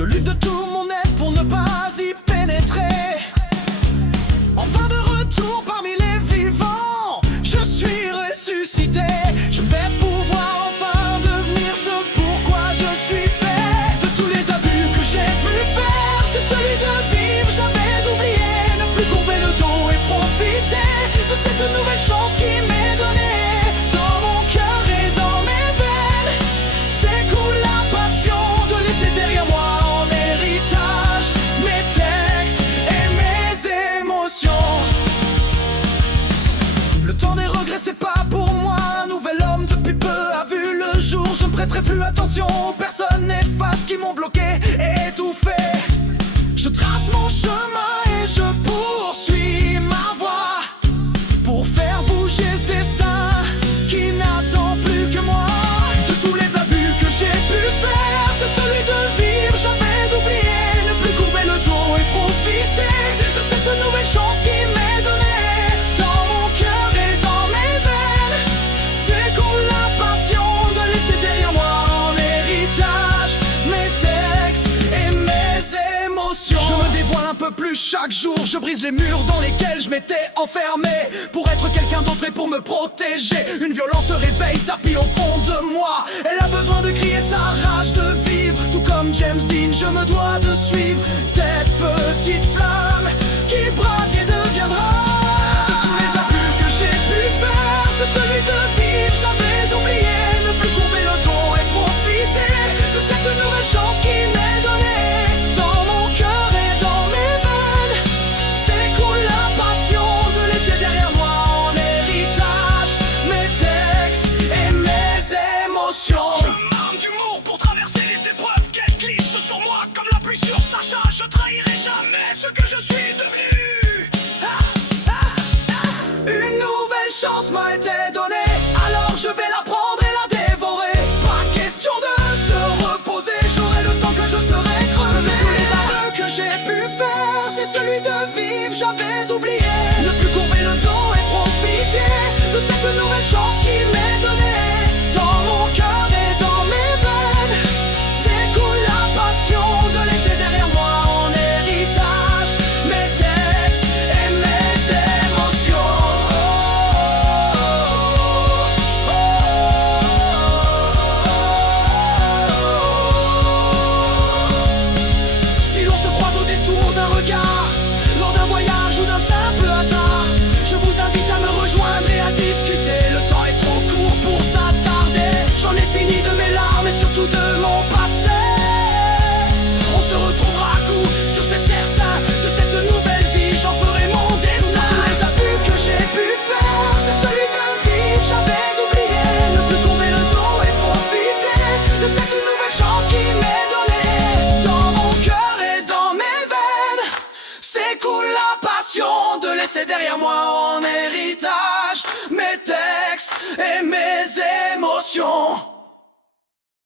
Je lutte de tout mon être pour ne pas y pénétrer. Enfin de retour parmi les vivants, je suis ressuscité. Je vais pouvoir enfin devenir ce pourquoi je suis fait. De tous les abus que j'ai pu faire, c'est celui de vivre. J'avais oublié, ne plus courber le dos et profiter de cette nouvelle chance qui m'est donnée. Dans mon cœur et dans mes veines, c'est cool la passion de laisser derrière moi en héritage mes textes et mes émotions. Le temps des regrets c'est pas pour moi. Un nouvel homme depuis peu a vu le jour. Je ne prêterai plus attention aux personnes néfastes qui m'ont bloqué et étouffé. Je trace mon chemin et je poursuis ma voie pour faire bouger ce destin qui n'attend plus que moi. De tous les abus que j'ai pu faire, c'est celui de vivre. J'avais oublié, ne plus courber le dos et profiter de cette nouvelle chance qui m'est donnée. Dans mon cœur et dans mes veines, c'est cool la passion de laisser derrière moi en héritage mes textes et mes émotions. Je me dévoile un peu plus chaque jour. Je brise les murs dans lesquels je m'étais enfermé pour être quelqu'un d'autre et pour me protéger. Une violence se réveille tapis au fond de moi. Elle a besoin de crier sa rage de vivre. Tout comme James Dean, je me dois de suivre cette petite flamme qui brase et deviendra. De tous les abus que j'ai pu faire, c'est celui de vivre. J'avais oublié, ne plus courber le dos et profiter de cette nouvelle chance qui m'est donnée. Dans mon cœur et dans mes veines, c'est cool la passion de laisser derrière moi en héritage mes textes et mes émotions. Je m'arme d'humour pour traverser les épreuves qu'elles glissent sur moi comme la pluie sur Sacha. Je trahirai jamais ce que je suis devenu. Une nouvelle chance m'a été donnée, alors je vais la prendre et la dévorer. Pas question de se reposer, j'aurai le temps que je serai crevé. De tous les aveux que j'ai pu faire, c'est celui de vivre. J'avais oublié, ne plus courber le dos et profiter de cette nouvelle chance qui m'est donnée. Dans mon cœur et dans mes veines, c'est cool la passion de laisser derrière moi en héritage mes textes et mes émotions. Si l'on se croise au détour d'un regard, lors d'un voyage ou d'un simple hasard, je vous invite à me rejoindre et à discuter. Le temps est trop court pour s'attarder. J'en ai fini de mes larmes et surtout de mon passé. On se retrouvera à coup, sur c'est certain. De cette nouvelle vie, j'en ferai mon destin. Tous les abus que j'ai pu faire, c'est celui de vivre. J'avais oublié, ne plus courber le dos et profiter de cette nouvelle chance qui m'est donnée. Dans mon cœur et dans mes veines, c'est cool la passion de laisser derrière moi en héritage mes textes et mes émotions.